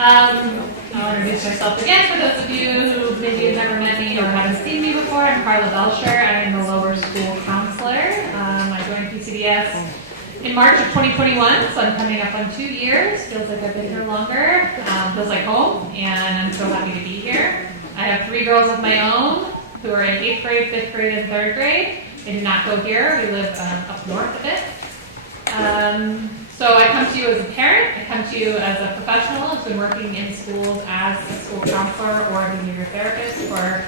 I'll introduce myself again for those of you who maybe have never met me or haven't seen me before. I'm Carla Belcher. I am the lower school counselor. I joined PCDS in March of 2021, so I'm coming up on 2 years. Feels like I've been here longer. Feels like home, and I'm so happy to be here. I have 3 girls of my own who are in 8th grade, 5th grade, and 3rd grade. They do not go here. We live up north a bit. So I come to you as a parent, I come to you as a professional who's been working in schools as a school counselor or a behavior therapist for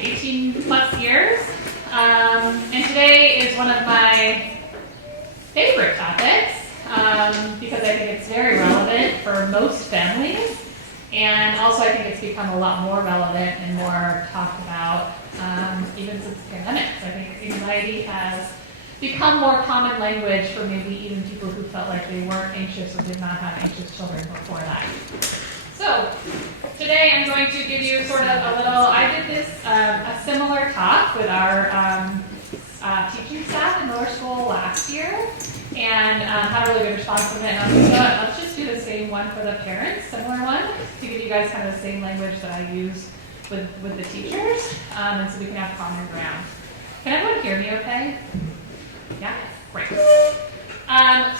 18 plus years. And today is one of my favorite topics because I think it's very relevant for most families. And also I think it's become a lot more relevant and more talked about even since the pandemic. So I think anxiety has become more common language for maybe even people who felt like they weren't anxious or did not have anxious children before that. So today I'm going to give you sort of a little, I did this, a similar talk with our teaching staff in lower school last year and had a really good response from it. And I was like, let's just do the same one for the parents, similar one, to give you guys kind of the same language that I use with the teachers, and so we can have common ground. Can everyone hear me okay? Yeah, great. So I'm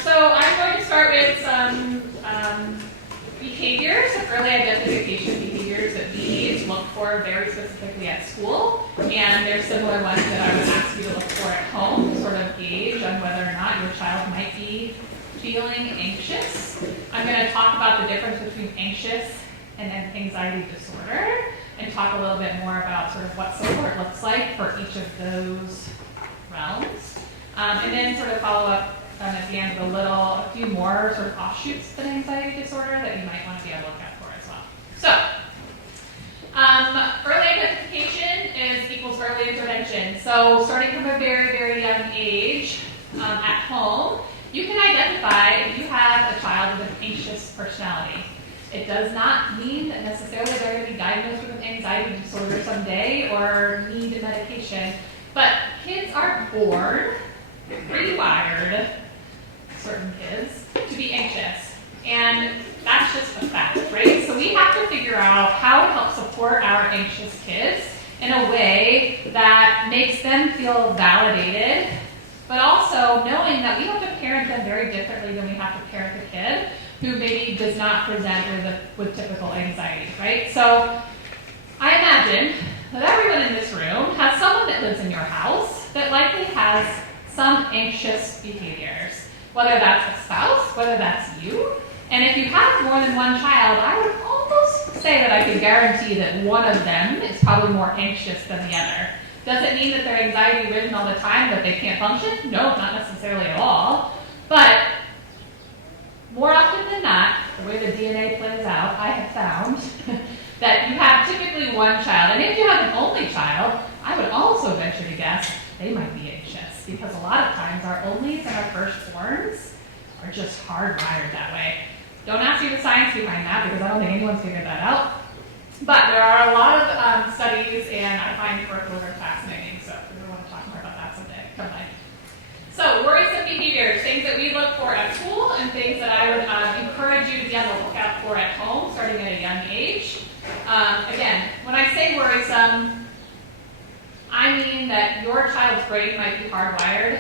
going to start with some behaviors, some early identification behaviors that we look for very specifically at school, and there's similar ones that I would ask you to look for at home to sort of gauge on whether or not your child might be feeling anxious. I'm going to talk about the difference between anxious and anxiety disorder, and talk a little bit more about sort of what support looks like for each of those realms. And then sort of follow up at the end with a few more sort of offshoots of anxiety disorder that you might want to be able to look out for as well. So, early identification equals early intervention. So starting from a very, very young age at home, you can identify if you have a child with an anxious personality. It does not mean that necessarily they're going to be diagnosed with an anxiety disorder someday or need medication, but kids are born rewired, certain kids, to be anxious. And that's just a fact, right? So we have to figure out how to help support our anxious kids in a way that makes them feel validated, but also knowing that we have to parent them very differently than we have to parent the kid who maybe does not present with typical anxiety, right? So I imagine that everyone in this room has someone that lives in your house that likely has some anxious behaviors, whether that's a spouse, whether that's you. And if you have more than one child, I would almost say that I could guarantee that one of them is probably more anxious than the other. Does it mean that they're anxiety ridden all the time, that they can't function? No, not necessarily at all. But more often than not, the way the DNA plays out, I have found that you have typically one child. And if you have an only child, I would also venture to guess they might be anxious, because a lot of times our onlys and our firstborns are just hardwired that way. Don't ask me the science behind that, because I don't think anyone's figured that out. But there are a lot of studies, and I find curriculum fascinating, so if we want to talk more about that someday, come by. So worrisome behaviors, things that we look for at school, and things that I would encourage you to be on the lookout for at home, starting at a young age. Again, when I say worrisome, I mean that your child's brain might be hardwired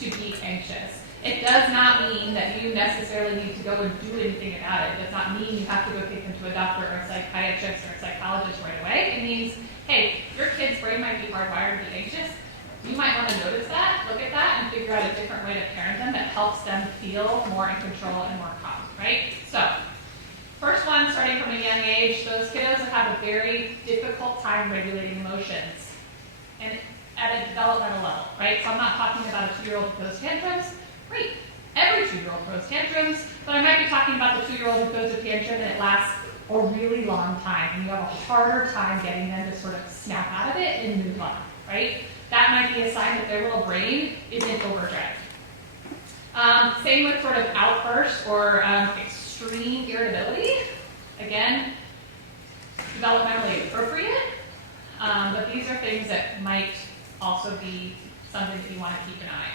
to be anxious. It does not mean that you necessarily need to go and do anything about it. It does not mean you have to go take them to a doctor or a psychiatrist or a psychologist right away. It means, hey, your kid's brain might be hardwired to be anxious. You might want to notice that, look at that, and figure out a different way to parent them that helps them feel more in control and more calm, right? So, first one, starting from a young age, those kiddos that have a very difficult time regulating emotions. And at a developmental level, right? So I'm not talking about a 2-year-old who throws tantrums. Great. Every 2-year-old throws tantrums, but I might be talking about the 2-year-old who throws a tantrum and it lasts a really long time, and you have a harder time getting them to sort of snap out of it and move on, right? That might be a sign that their little brain is in overdrive. Same with sort of outbursts or extreme irritability. Again, developmentally appropriate. But these are things that might also be something that you want to keep an eye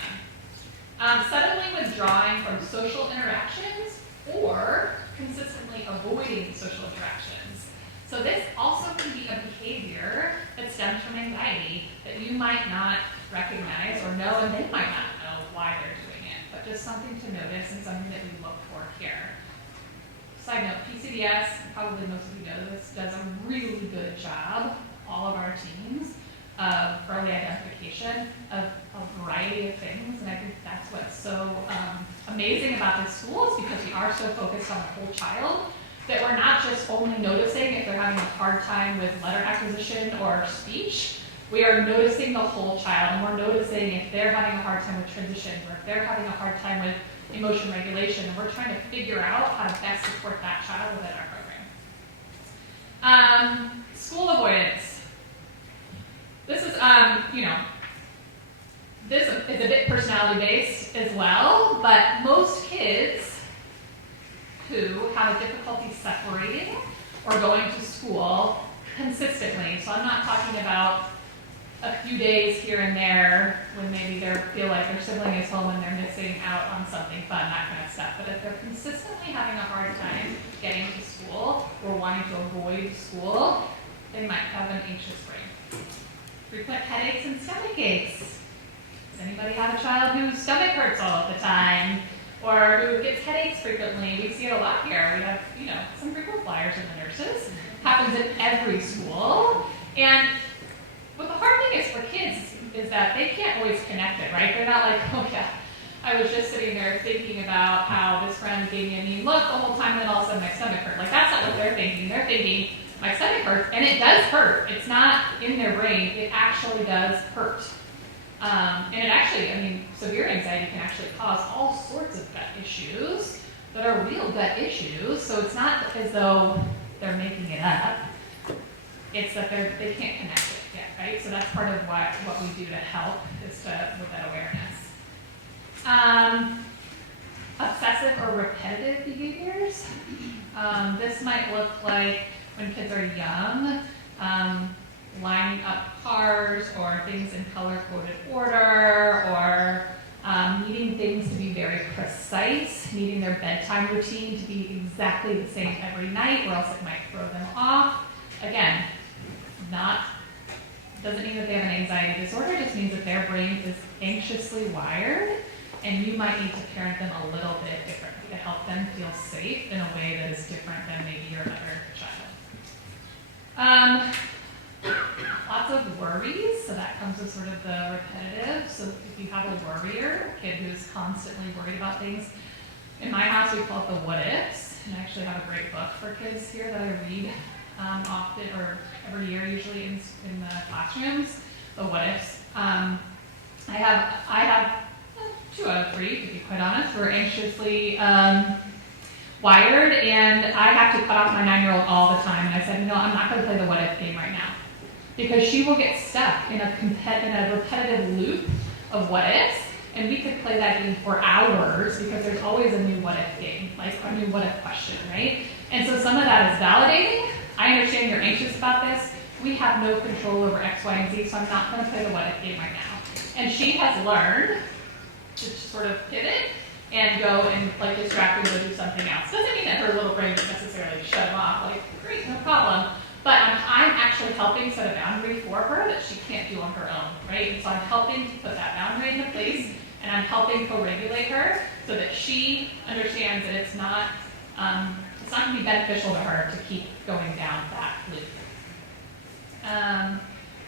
on. Suddenly withdrawing from social interactions or consistently avoiding social interactions. So this also can be a behavior that stems from anxiety that you might not recognize or know, and they might not know why they're doing it, but just something to notice and something that we look for here. Side note, PCDS, probably most of you know this, does a really good job, all of our teams, of early identification of a variety of things, and I think that's what's so amazing about this school is because we are so focused on the whole child that we're not just only noticing if they're having a hard time with letter acquisition or speech. We are noticing the whole child, and we're noticing if they're having a hard time with transition, or if they're having a hard time with emotion regulation, and we're trying to figure out how to best support that child within our program. School avoidance. This is, this is a bit personality-based as well, but most kids who have a difficulty separating or going to school consistently, so I'm not talking about a few days here and there when maybe they feel like their sibling is home and they're missing out on something fun, that kind of stuff, but if they're consistently having a hard time getting to school or wanting to avoid school, they might have an anxious brain. Frequent headaches and stomach aches. Does anybody have a child whose stomach hurts all of the time or who gets headaches frequently? We see it a lot here. We have, some frequent flyers in the nurses. Happens in every school. And what the hard thing is for kids is that they can't always connect it, right? They're not like, oh yeah, I was just sitting there thinking about how this friend gave me a mean look the whole time and then all of a sudden my stomach hurt. Like that's not what they're thinking. They're thinking, my stomach hurts, and it does hurt. It's not in their brain. It actually does hurt. And it actually, severe anxiety can actually cause all sorts of gut issues that are real gut issues. So it's not as though they're making it up. It's that they can't connect it yet, right? So that's part of what we do to help is with that awareness. Obsessive or repetitive behaviors. This might look like when kids are young, lining up cars or things in color-coded order, or needing things to be very precise, needing their bedtime routine to be exactly the same every night, or else it might throw them off. Again, doesn't mean that they have an anxiety disorder, it just means that their brain is anxiously wired, and you might need to parent them a little bit differently to help them feel safe in a way that is different than maybe your other child. Lots of worries, so that comes with sort of the repetitive. So if you have a worrier, a kid who's constantly worried about things, in my house we call it the what ifs, and I actually have a great book for kids here that I read often, or every year usually in the classrooms, the what ifs. I have 2 out of 3, to be quite honest, who are anxiously wired, and I have to cut off my 9-year-old all the time. And I said, I'm not going to play the what if game right now, because she will get stuck in a repetitive loop of what ifs, and we could play that game for hours because there's always a new what if game, like a new what if question, right? And so some of that is validating. I understand you're anxious about this. We have no control over X, Y, and Z, so I'm not going to play the what if game right now. And she has learned to sort of pivot and go and distractedly do something else. Doesn't mean that her little brain would necessarily shut them off, great, no problem. But I'm actually helping set a boundary for her that she can't do on her own, right? And so I'm helping to put that boundary into place, and I'm helping co-regulate her so that she understands that it's not going to be beneficial to her to keep going down that loop.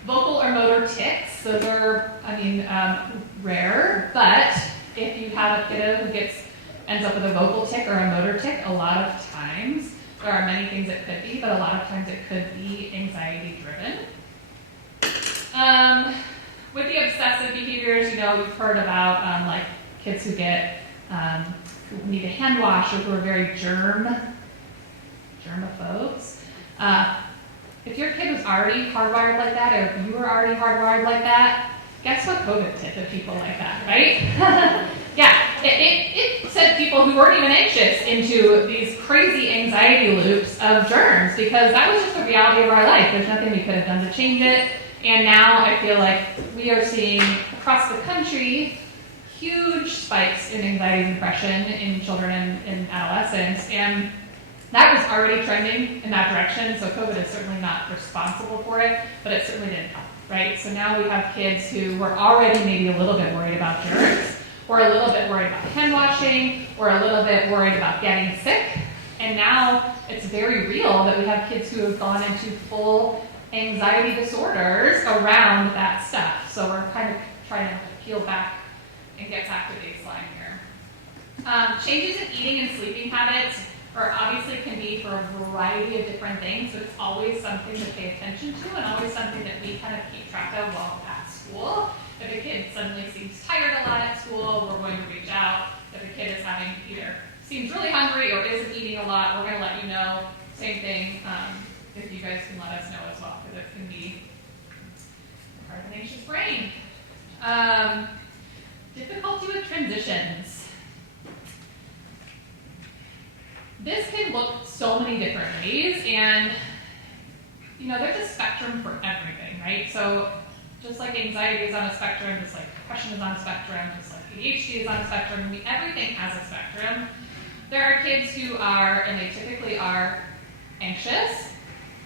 Vocal or motor tics, those are, rare, but if you have a kiddo who ends up with a vocal tic or a motor tic, a lot of times, there are many things it could be, but a lot of times it could be anxiety driven. With the obsessive behaviors, we've heard about kids who who need a hand wash or who are very germaphobes. If your kid was already hardwired like that, or if you were already hardwired like that, guess what COVID did to people like that, right? Yeah, it sent people who weren't even anxious into these crazy anxiety loops of germs, because that was just the reality of our life. There's nothing we could have done to change it. And now I feel like we are seeing across the country huge spikes in anxiety and depression in children and adolescents. And That was already trending in that direction, so COVID is certainly not responsible for it, but it certainly didn't help, right? So now we have kids who were already maybe a little bit worried about germs, or a little bit worried about hand washing, or a little bit worried about getting sick, and now it's very real that we have kids who have gone into full anxiety disorders around that stuff. So we're kind of trying to peel back and get back to baseline here. Changes in eating and sleeping habits obviously can be for a variety of different things, but it's always something to pay attention to and always something that we kind of keep track of while at school. If a kid suddenly seems tired a lot at school, we're going to reach out. If a kid is having either seems really hungry or isn't eating a lot, we're going to let you know. Same thing if you guys can let us know as well, because it can be part of an anxious brain. Difficulty with transitions. This can look so many different ways, and there's a spectrum for everything, right? So just like anxiety is on a spectrum, just like depression is on a spectrum, just like ADHD is on a spectrum, everything has a spectrum. There are kids who are, and they typically are, anxious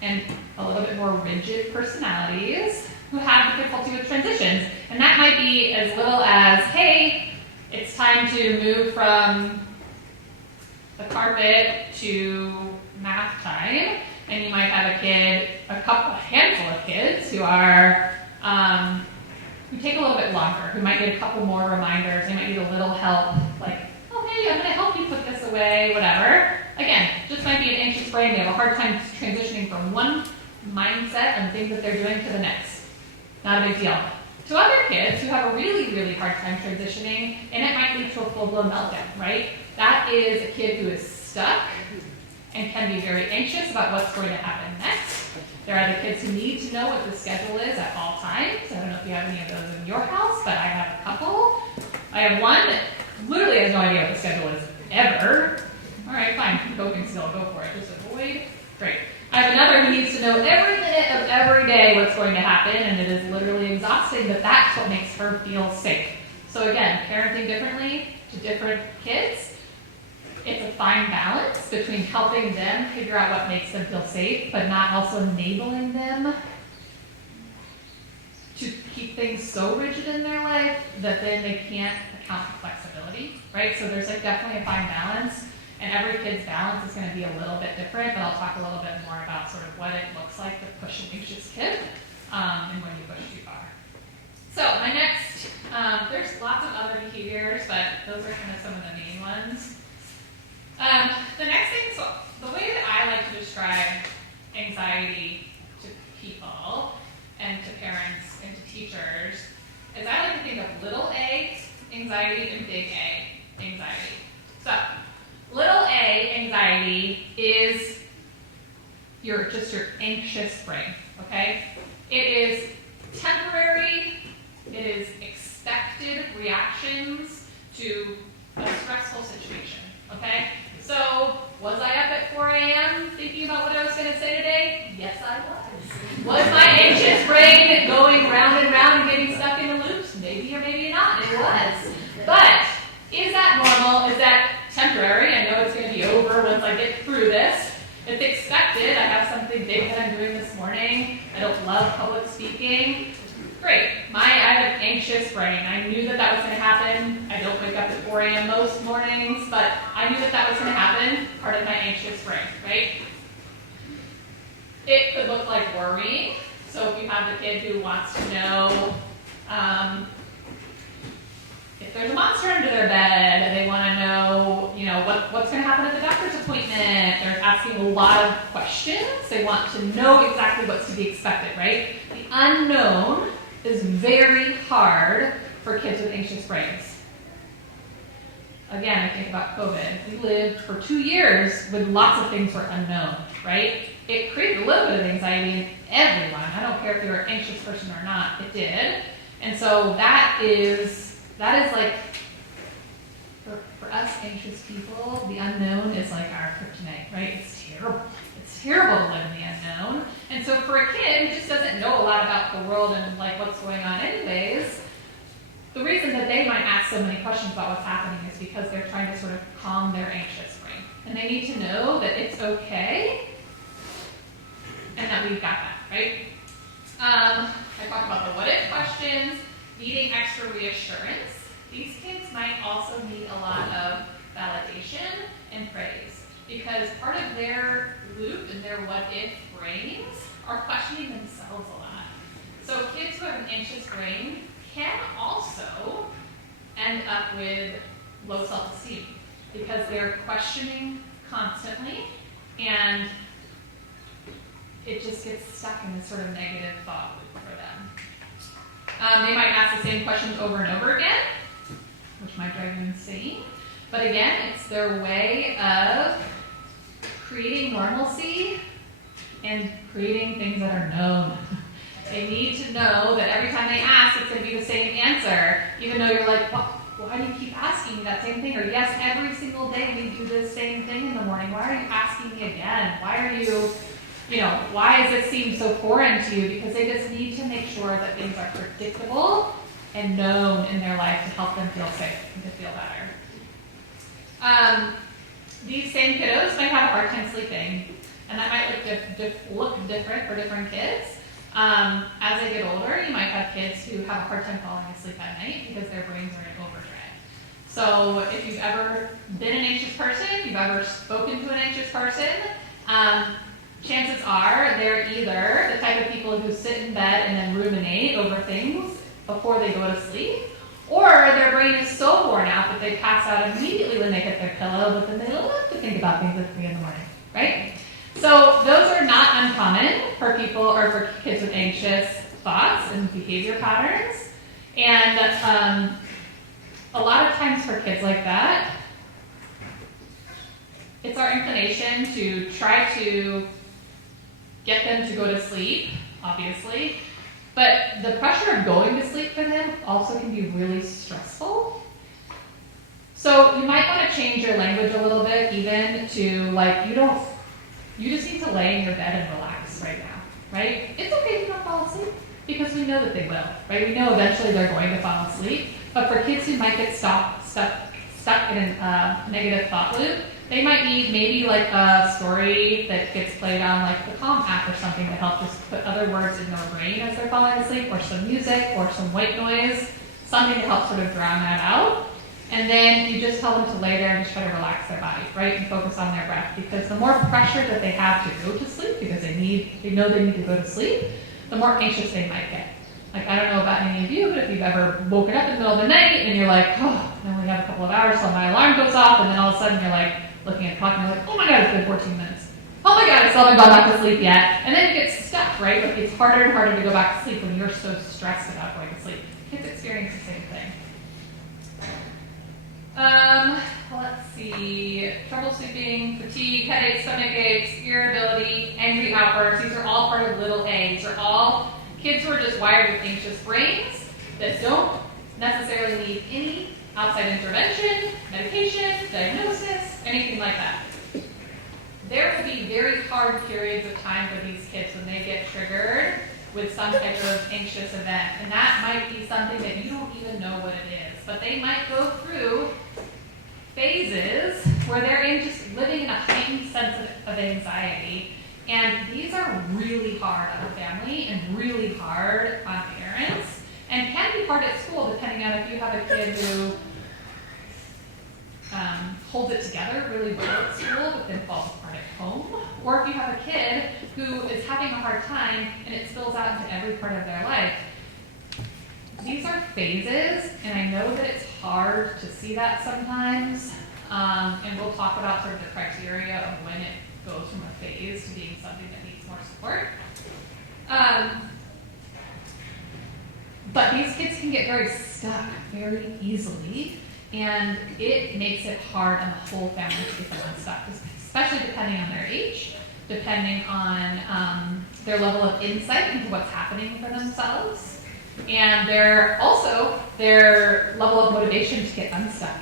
and a little bit more rigid personalities who have difficulty with transitions. And that might be as little as, hey, it's time to move from the carpet to math time, and you might have a handful of kids who are, who take a little bit longer, who might need a couple more reminders, they might need a little help, like, oh hey, I'm gonna help you put this away, whatever. Again, just might be an anxious brain, they have a hard time transitioning from one mindset and things that they're doing to the next. Not a big deal. To other kids who have a really, really hard time transitioning, and it might lead to a full-blown meltdown, right? That is a kid who is stuck and can be very anxious about what's going to happen next. There are the kids who need to know what the schedule is at all times. I don't know if you have any of those in your house, but I have a couple. I have one that literally has no idea what the schedule is ever. All right, fine, coping still, go for it. Just avoid. Great. I have another who needs to know every minute of every day what's going to happen, and it is literally exhausting, but that's what makes her feel safe. So again, parenting differently to different kids. It's a fine balance between helping them figure out what makes them feel safe, but not also enabling them to keep things so rigid in their life that then they can't account for flexibility, right? So there's definitely a fine balance, and every kid's balance is going to be a little bit different, but I'll talk a little bit more about sort of what it looks like to push an anxious kid and when you push too far. So my next, there's lots of other behaviors, but those are kind of some of the main ones. The next thing, so the way that I like to describe anxiety to people and to parents and to teachers is I like to think of little a anxiety and big A anxiety. So little a anxiety is your anxious brain, okay? It is temporary, it is expected reactions to a stressful situation, okay? So, was I up at 4 a.m. thinking about what I was going to say today? Yes, I was. Was my anxious brain going round and round and getting stuck in the loops? Maybe or maybe not, it was. But, is that normal? Is that temporary? I know it's going to be over once I get through this. It's expected. I have something big that I'm doing this morning. I don't love public speaking. Great. I have an anxious brain. I knew that was going to happen. I don't wake up at 4 a.m. most mornings, but I knew that was going to happen. Part of my anxious brain, right? It could look like worrying. So if you have the kid who wants to know if there's a monster under their bed, they want to know, what's going to happen at the doctor's appointment. They're asking a lot of questions. They want to know exactly what's to be expected, right? The unknown is very hard for kids with anxious brains. Again, I think about COVID. We lived for 2 years with lots of things were unknown, right? It created a little bit of anxiety in everyone. I don't care if you're an anxious person or not, it did. And so that is like, for us anxious people, the unknown is like our kryptonite, right? It's terrible. It's terrible to live in the unknown. And so for a kid who just doesn't know a lot about the world and what's going on anyways, the reason that they might ask so many questions about what's happening is because they're trying to sort of calm their anxious brain. And they need to know that it's okay and that we've got that, right? I talked about the what if questions, needing extra reassurance. These kids might also need a lot of validation and praise because part of their loop and their what if brains are questioning themselves a lot. So kids who have an anxious brain can also end up with low self-esteem because they're questioning constantly and it just gets stuck in this sort of negative thought loop for them. They might ask the same questions over and over again, which might drive you insane. But again, it's their way of creating normalcy and creating things that are known. They need to know that every time they ask, it's going to be the same answer, even though you're like, why do you keep asking me that same thing? Or yes, every single day we do the same thing in the morning. Why are you asking me again? Why are you, why does it seem so foreign to you? Because they just need to make sure that things are predictable and known in their life to help them feel safe and to feel better. These same kiddos might have a hard time sleeping, and that might look different for different kids. As they get older, you might have kids who have a hard time falling asleep at night because their brains are in overdrive. So if you've ever been an anxious person, you've ever spoken to an anxious person, chances are they're either the type of people who sit in bed and then ruminate over things before they go to sleep, or their brain is so worn out that they pass out immediately when they hit their pillow, but then they love to think about things at 3 in the morning, right? So those are not uncommon for people or for kids with anxious thoughts and behavior patterns. And a lot of times for kids like that, it's our inclination to try to get them to go to sleep, obviously. But the pressure of going to sleep for them also can be really stressful. So you might want to change your language a little bit, even to like, you just need to lay in your bed and relax right now, right? It's okay if you don't fall asleep because we know that they will, right? We know eventually they're going to fall asleep. But for kids who might get stuck in a negative thought loop, they might need maybe like a story that gets played on like the Calm app or something to help just put other words in their brain as they're falling asleep, or some music or some white noise, something to help sort of drown that out. And then you just tell them to lay there and just try to relax their body, right? And focus on their breath. Because the more pressure that they have to go to sleep, because they know they need to go to sleep, the more anxious they might get. Like, I don't know about any of you, but if you've ever woken up in the middle of the night and you're like, I only have a couple of hours till my alarm goes off, and then all of a sudden you're like looking at the clock and you're like, oh my God, it's been 14 minutes. Oh my God, I still haven't gone back to sleep yet. And then you get stuck, right? Like, it's harder and harder to go back to sleep when you're so stressed about going to sleep. Kids experience the same thing. Let's see, trouble sleeping, fatigue, headaches, stomach aches, irritability, angry outbursts. These are all part of little a. These are all kids who are just wired with anxious brains that don't necessarily need any outside intervention, medication, diagnosis, anything like that. There will be very hard periods of time for these kids when they get triggered with some type of anxious event. And that might be something that you don't even know what it is. But they might go through phases where they're just living in a heightened sense of anxiety. And these are really hard on the family and really hard on parents. And can be hard at school depending on if you have a kid who holds it together really well at school but then falls apart at home. Or if you have a kid who is having a hard time and it spills out into every part of their life. These are phases, and I know that it's hard to see that sometimes, and we'll talk about sort of the criteria of when it goes from a phase to being something that needs more support. But these kids can get very stuck very easily, and it makes it hard on the whole family to get them unstuck, especially depending on their age, depending on their level of insight into what's happening for themselves. And their level of motivation to get unstuck.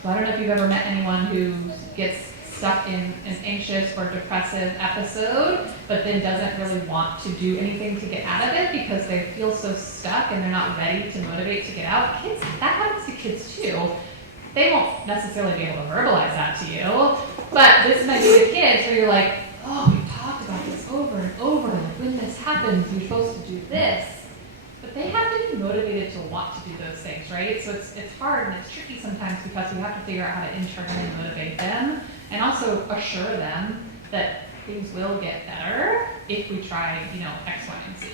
So I don't know if you've ever met anyone who gets stuck in an anxious or depressive episode, but then doesn't really want to do anything to get out of it because they feel so stuck and they're not ready to motivate to get out. Kids, that happens to kids too. They won't necessarily be able to verbalize that to you, but figure out how to internally motivate them and also assure them that things will get better if we try, X, Y, and Z.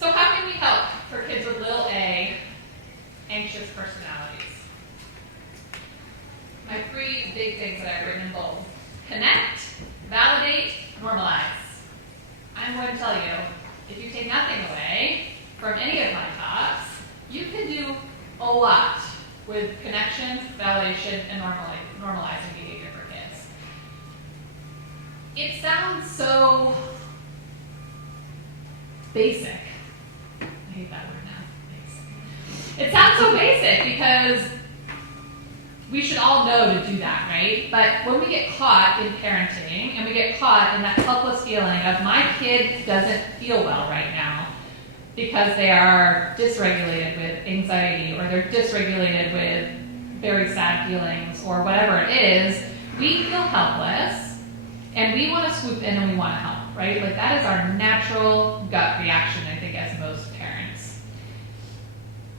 So how can we help for kids with little a anxious personalities? My 3 big things that I've written in bold. Connect, validate, normalize. I'm going to tell you, if you take nothing away from any of my talks, you can do a lot with connection, validation, and normalizing behavior for kids. It sounds so basic. I hate that word now. Basic. It sounds so basic because we should all know to do that, right? But when we get caught in parenting and we get caught in that helpless feeling of my kid doesn't feel well right now because they are dysregulated with anxiety or they're dysregulated with very sad feelings or whatever it is, we feel helpless and we want to swoop in and we want to help, right? Like that is our natural gut reaction, I think, as most parents.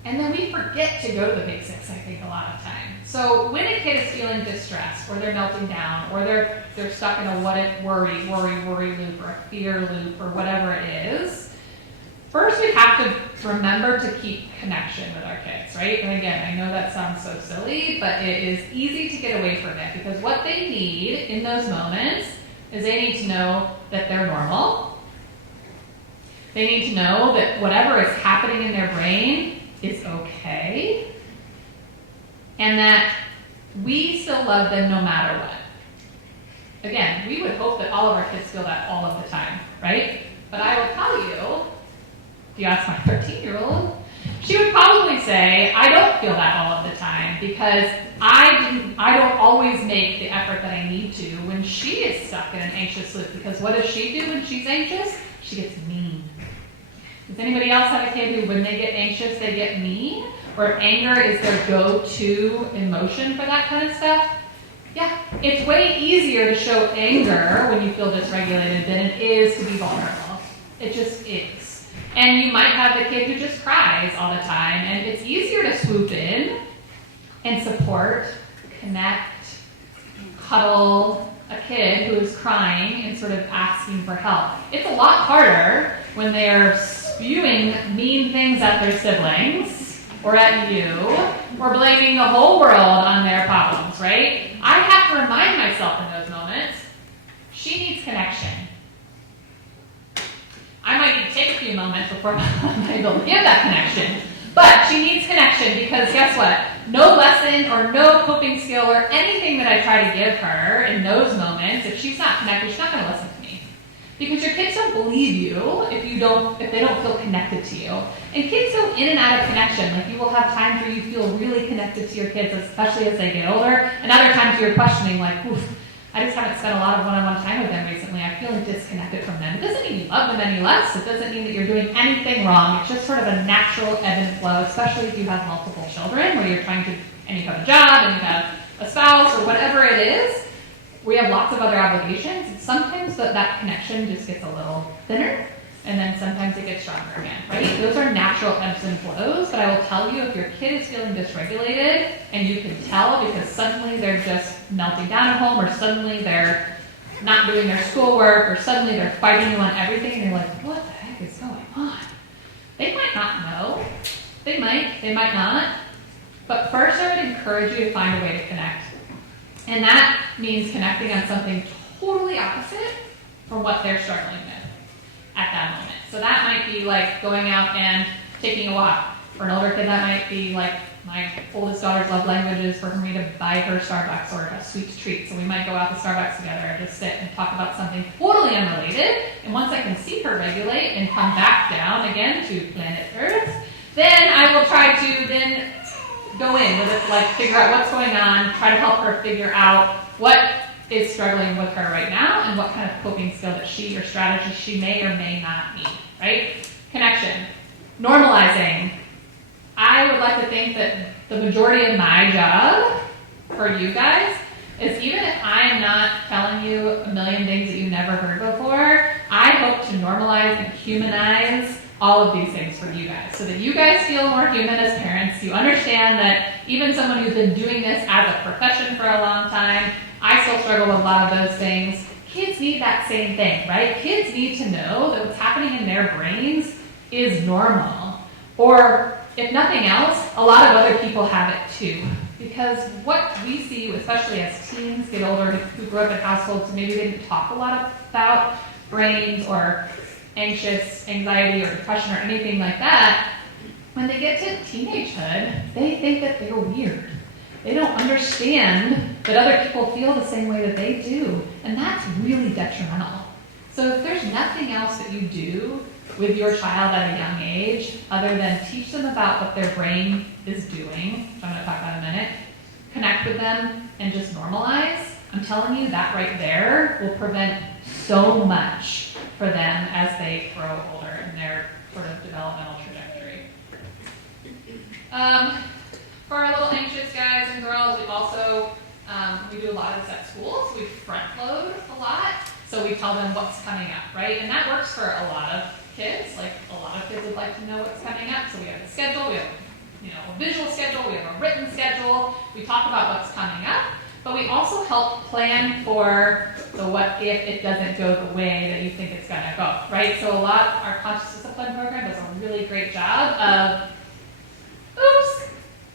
And then we forget to go to the basics, I think, a lot of times. So when a kid is feeling distressed, or they're melting down, or they're stuck in a what if worry loop, or a fear loop, or whatever it is, first we have to remember to keep connection with our kids, right? And again, I know that sounds so silly, but it is easy to get away from it, because what they need in those moments is they need to know that they're normal. They need to know that whatever is happening in their brain is okay, and that we still love them no matter what. Again, we would hope that all of our kids feel that all of the time, right? But I will tell you, if you ask my 13-year-old, she would probably say, I don't feel that all of the time because I don't always make the effort that I need to when she is stuck in an anxious loop, because what does she do when she's anxious? She gets mean. Does anybody else have a kid who, when they get anxious, they get mean? Or anger is their go-to emotion for that kind of stuff? Yeah, it's way easier to show anger when you feel dysregulated than it is to be vulnerable. It just is. And you might have the kid who just cries all the time, and it's easier to swoop in and support, connect, cuddle a kid who is crying and sort of asking for help. It's a lot harder when they're spewing mean things at their siblings or at you or blaming the whole world on their problems, right? I have to remind myself in those moments, she needs connection. I might need to take a few moments before I'm able to give that connection. But she needs connection because guess what? No lesson or no coping skill or anything that I try to give her in those moments, if she's not connected, she's not going to listen to me. Because your kids don't believe you if they don't feel connected to you. And kids go in and out of connection. Like you will have times where you feel really connected to your kids, especially as they get older, and other times you're questioning like, oof, I just haven't spent a lot of one-on-one time with them recently. I feel disconnected from them. It doesn't mean you love them any less. It doesn't mean that you're doing anything wrong. It's just sort of a natural ebb and flow, especially if you have multiple children where you're trying to, and you have a job and you have a spouse or whatever it is. We have lots of other obligations. And sometimes that connection just gets a little thinner, and then sometimes it gets stronger again, right? Those are natural ebbs and flows, but I will tell you if your kid is feeling dysregulated and you can tell because suddenly they're just melting down at home or suddenly they're not doing their schoolwork or suddenly they're fighting you on everything and you're like, what the heck is going on? They might not know. They might not. But first I would encourage you to find a way to connect. And that means connecting on something totally opposite from what they're struggling with at that moment. So that might be like going out and taking a walk. For an older kid, that might be like my oldest daughter's love language is for me to buy her Starbucks or a sweet treat. So we might go out to Starbucks together and just sit and talk about something totally unrelated. And once I can see her regulate and come back down again to planet Earth, then I will try to then go in with it, like figure out what's going on, try to help her figure out what is struggling with her right now and what kind of coping skill that she or strategy she may or may not need, right? Connection. Normalizing. I would like to think that the majority of my job for you guys is even if I am not telling you a million things that you never heard before, I hope to normalize and humanize all of these things for you guys, so that you guys feel more human as parents. You understand that even someone who's been doing this as a profession for a long time, I still struggle with a lot of those things. Kids need that same thing, right? Kids need to know that what's happening in their brains is normal. Or, if nothing else, a lot of other people have it too. Because what we see, especially as teens get older, who grew up in households maybe they didn't talk a lot about brains or anxious, anxiety, or depression, or anything like that, when they get to teenagehood, they think that they're weird. They don't understand that other people feel the same way that they do, and that's really detrimental. So if there's nothing else that you do with your child at a young age, other than teach them about what their brain is doing, which I'm going to talk about in a minute, connect with them, and just normalize, I'm telling you that right there will prevent so much for them as they grow older in their sort of developmental trajectory. For our little anxious guys and girls, we also, we do a lot of this at school, so we front load a lot. So we tell them what's coming up, right? And that works for a lot of kids. Like, a lot of kids would like to know what's coming up. So we have a schedule, we have a visual schedule, we have a written schedule. We talk about what's coming up, but we also help plan for the what if it doesn't go the way that you think it's gonna go, right? So our conscious discipline program does a really great job of, oops,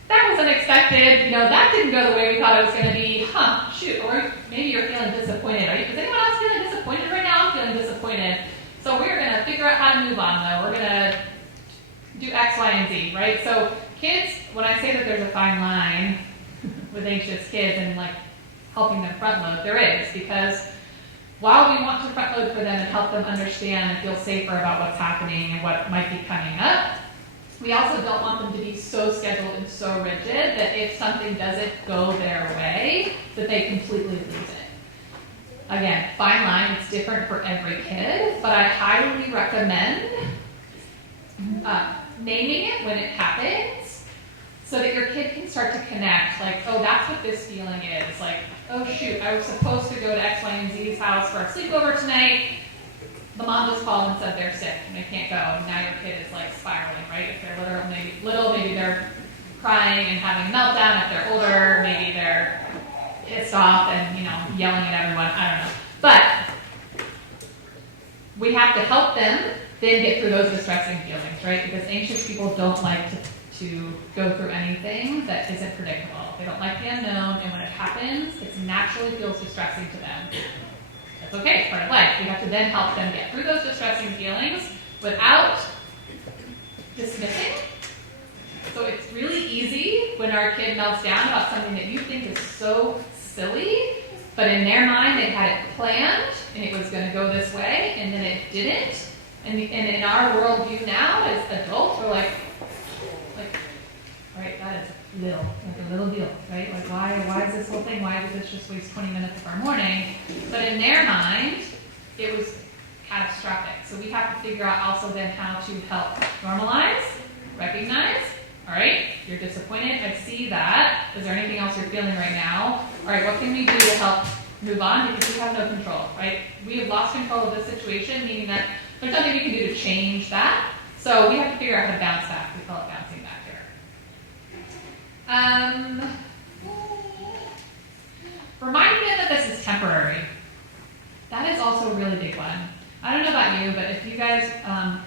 that was unexpected, that didn't go the way we thought it was going to be, shoot, or maybe you're feeling disappointed. Is anyone else feeling disappointed right now? I'm feeling disappointed. So we're going to figure out how to move on, though. We're going to do X, Y, and Z, right? So kids, when I say that there's a fine line with anxious kids and helping them front load, there is, because while we want to front load for them and help them understand and feel safer about what's happening and what might be coming up, we also don't want them to be so scheduled and so rigid that if something doesn't go their way, that they completely lose it. Again, fine line, it's different for every kid, but I highly recommend naming it when it happens so that your kid can start to connect, oh, that's what this feeling is. Oh shoot, I was supposed to go to X, Y, and Z's house for a sleepover tonight. The mom just called and said they're sick and they can't go, and now your kid is spiraling, right? If they're little, maybe they're crying and having a meltdown. If they're older, maybe they're pissed off and yelling at everyone. I don't know. But we have to help them then get through those distressing feelings, right? Because anxious people don't like to go through anything that isn't predictable. They don't like the unknown, and when it happens, it naturally feels distressing to them. That's okay, it's part of life. We have to then help them get through those distressing feelings without dismissing. So it's really easy when our kid melts down about something that you think is so silly, but in their mind they had it planned and it was going to go this way, and then it didn't. And in our worldview now as adults, we're like, right, that is a little deal, right? Why is this whole thing, why did this just waste 20 minutes of our morning? But in their mind, it was catastrophic. So we have to figure out also then how to help normalize, recognize, all right, you're disappointed, I see that. Is there anything else you're feeling right now? All right, what can we do to help move on? Because we have no control, right? We have lost control of this situation, meaning that there's nothing we can do to change that. So we have to figure out how to bounce back. We call it bouncing back here. Reminding them that this is temporary. That is also a really big one. I don't know about you, but if you guys,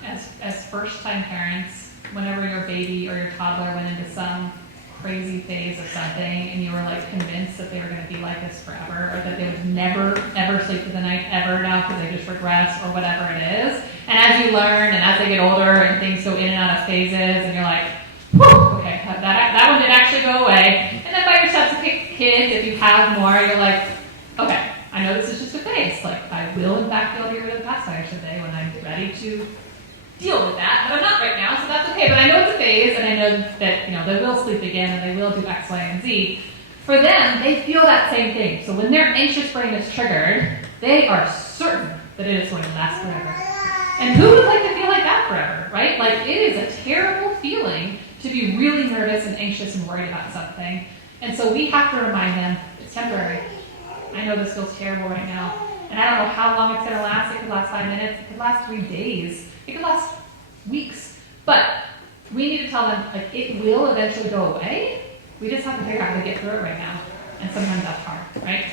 as first-time parents, whenever your baby or your toddler went into some crazy phase of something and you were convinced that they were going to be like this forever, or that they would never, ever sleep through the night ever now because they just regress or whatever it is. And as you learn and as they get older and things go in and out of phases and you're like, whew, okay, that one did actually go away. And then by your subsequent kids, if you have more, you're like, okay, I know this is just a phase. I will in fact be able to get rid of the past someday when I'm ready to deal with that, but I'm not right now, so that's okay. But I know it's a phase, and I know that they will sleep again, and they will do X, Y, and Z. For them, they feel that same thing. So when their anxious brain is triggered, they are certain that it is going to last forever. And who would like to feel like that forever, right? It is a terrible feeling to be really nervous and anxious and worried about something. And so we have to remind them, it's temporary. I know this feels terrible right now, and I don't know how long it's going to last. It could last 5 minutes. It could last 3 days. It could last weeks. But we need to tell them, like, it will eventually go away. We just have to figure out how to get through it right now. And sometimes that's hard, right?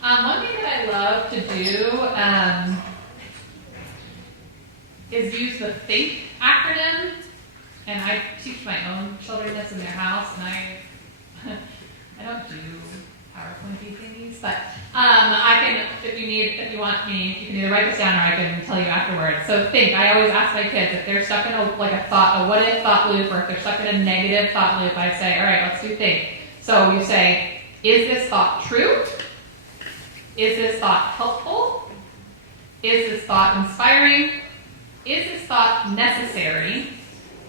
One thing that I love to do is use the THINK acronym. And I teach my own children this in their house, and I don't do PowerPoint thingies, but I can, if you want me, you can either write this down or I can tell you afterwards. So think, I always ask my kids if they're stuck in a what if thought loop, or if they're stuck in a negative thought loop, I say, all right, let's do think. So you say, is this thought true? Is this thought helpful? Is this thought inspiring? Is this thought necessary?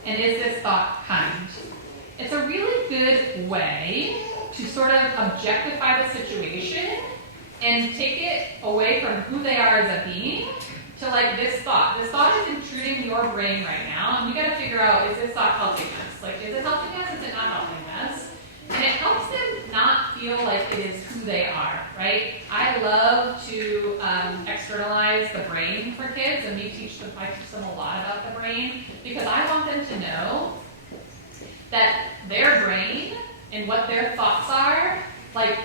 And is this thought kind? It's a really good way to sort of objectify the situation and take it away from who they are as a being to like this thought. This thought is intruding your brain right now, and we got to figure out, is this thought helping us? Like, is it helping us? Is it not helping us? And it helps them not feel like it is who they are, right? I love to externalize the brain for kids, and I teach them a lot about the brain, because I want them to know that their brain and what their thoughts are, like,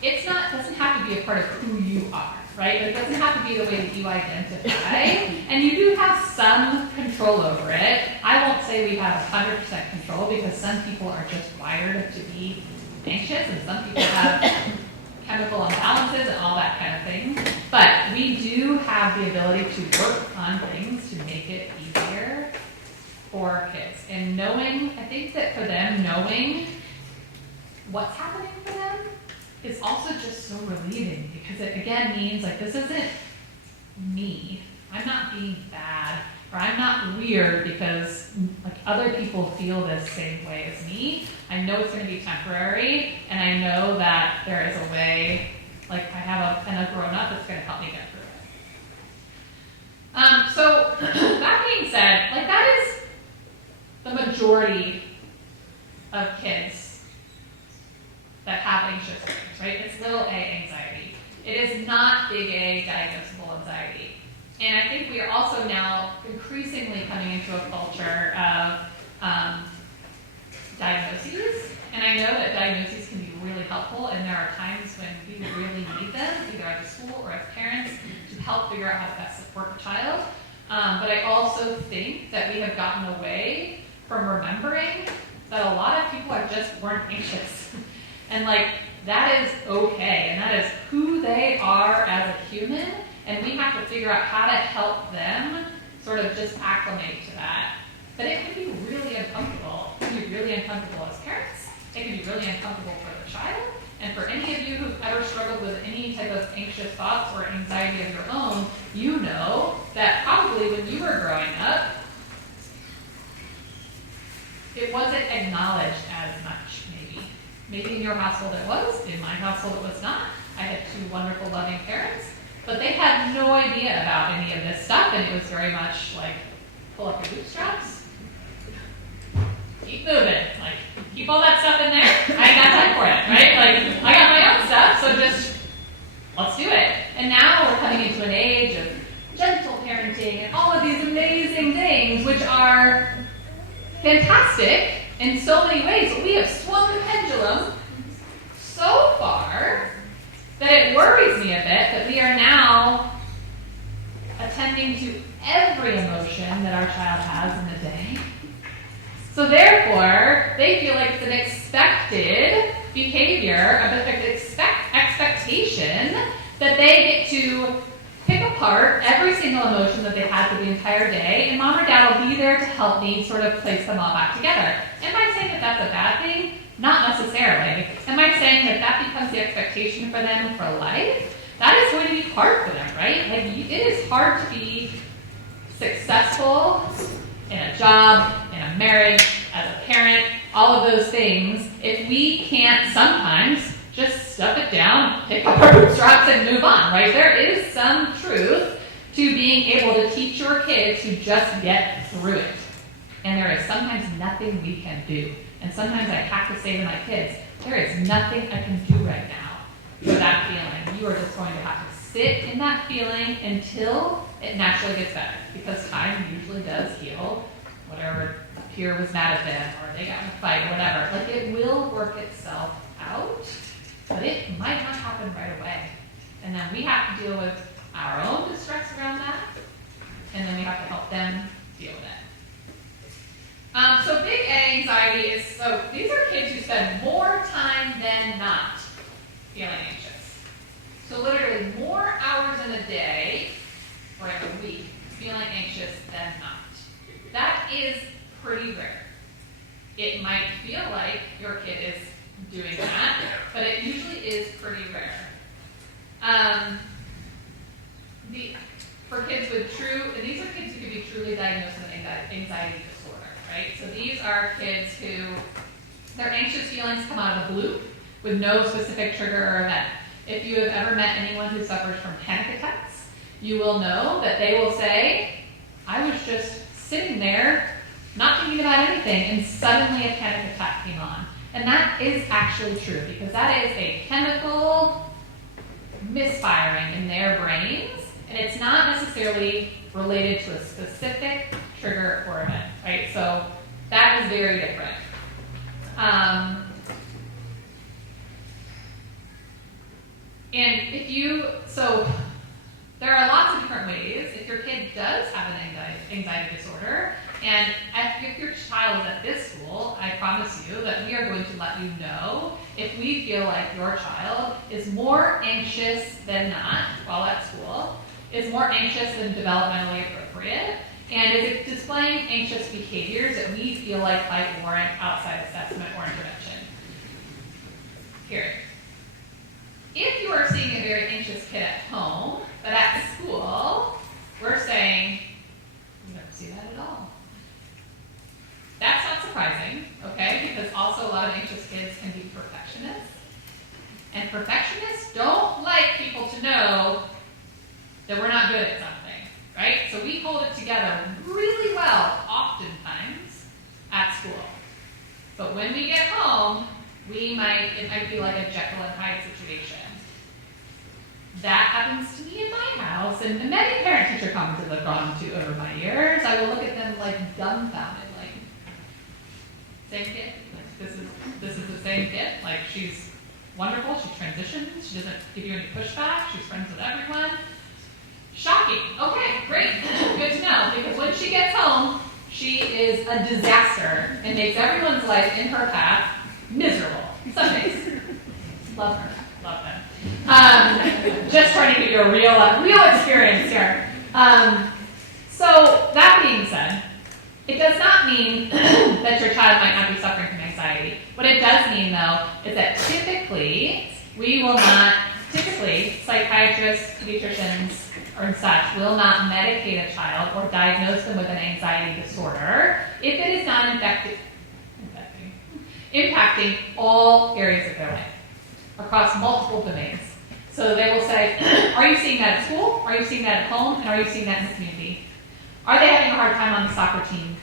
doesn't have to be a part of who you are, right? It doesn't have to be the way that you identify, and you do have some control over it. I won't say we have 100% control, because some people are just wired to be anxious, and some people have chemical imbalances and all that kind of thing. But we do have the ability to work on things to make it easier for kids. And I think that for them, knowing what's happening for them is also just so relieving, because it again means like, this isn't me. I'm not being bad, or I'm not weird because like other people feel this same way as me. I know it's going to be temporary, and I know that there is a way, like I have a grown-up that's going to help me get through it. So that being said, like that is the majority of kids that have anxious things, right? It's little a anxiety. It is not big A diagnosable anxiety. And I think we are also now increasingly coming into a culture of diagnoses. And I know that diagnoses can be really helpful, and there are times when we really need them, either at the school or as parents, to help figure out how to best support the child. But I also think that we have gotten away from remembering that a lot of people weren't anxious. And like, that is okay, and that is who they are as a human, and we have to figure out how to help them sort of just acclimate to that. But it can be really uncomfortable. It can be really uncomfortable as parents. It can be really uncomfortable for the child. And for any of you who've ever struggled with any type of anxious thoughts or anxiety of your own, you know that probably when you were growing up, it wasn't acknowledged as much, maybe. Maybe in your household it was. In my household it was not. I had two wonderful, loving parents. But they had no idea about any of this stuff, and it was very much like, pull up your bootstraps, keep moving. Like, keep all that stuff in there. I ain't got time for it, right? Like, I got my own stuff, so just, let's do it. And now we're coming into an age of gentle parenting and all of these amazing things, which are fantastic in so many ways. But we have swung the pendulum so far that it worries me a bit that we are now attending to every emotion that our child has in the day. So therefore, they feel like it's an expected behavior, an expectation that they get to pick apart every single emotion that they've had for the entire day, and mom or dad will be there to help me sort of place them all back together. Am I saying that that's a bad thing? Not necessarily. Am I saying that that becomes the expectation for them for life? That is going to be hard for them, right? Like, it is hard to be successful in a job, in a marriage, as a parent, all of those things, if we can't sometimes just stuff it down, pick up our bootstraps, and move on, right? There is some truth to being able to teach your kids to just get through it. And there is sometimes nothing we can do. And sometimes I have to say to my kids, there is nothing I can do right now for that feeling. You are just going to have to sit in that feeling until it naturally gets better, because time usually does heal whatever a peer was mad at them, or they got in a fight, or whatever. Like, it will work itself out, but it might not happen right away. And then we have to deal with our own distress around that, and then we have to help them deal with it. So big A anxiety is, so these are kids who spend more time than not feeling anxious. So literally more hours in a day, or a week, feeling anxious than not. That is pretty rare. It might feel like your kid is doing that, but it usually is pretty rare. For kids with and these are kids who could be truly diagnosed with anxiety disorder, right? So these are kids who, their anxious feelings come out of the blue with no specific trigger or event. If you have ever met anyone who suffers from panic attacks, you will know that they will say, I was just sitting there, not thinking about anything, and suddenly a panic attack came on. And that is actually true, because that is a chemical misfiring in their brains, and it's not necessarily related to a specific trigger or event, right? So that is very different. So there are lots of different ways. If your kid does have an anxiety disorder, and if your child is at this school, I promise you that we are going to let you know if we feel like your child is more anxious than not while at school, is more anxious than developmentally appropriate, and is displaying anxious behaviors that we feel like might warrant outside assessment or intervention. Period. If you are seeing a very anxious kid at home, but at school, we're saying, we don't see that at all. That's not surprising, okay? Because also a lot of anxious kids can be perfectionists. And perfectionists don't like people to know that we're not good at something, right? So we hold it together really well, oftentimes, at school. But when we get home, it might be like a Jekyll and Hyde situation. That happens to me in my house, and many parent-teacher conferences I've gone to over my years. I will look at them like dumbfounded, like, same kid. Like, this is the same kid. Like, she's wonderful. She transitions. She doesn't give you any pushback. She's friends with everyone. Shocking. Okay, great. Good to know, because when she gets home, she is a disaster and makes everyone's life in her path miserable. Some days. Love her. Love them. Just trying to give you a real experience here. So that being said, it does not mean that your child might not be suffering from anxiety. What it does mean, though, is that typically psychiatrists, pediatricians, or such will not medicate a child or diagnose them with an anxiety disorder if it is not impacting all areas of their life across multiple domains. So they will say, are you seeing that at school? Are you seeing that at home? And are you seeing that in the community? Are they having a hard time on the soccer team?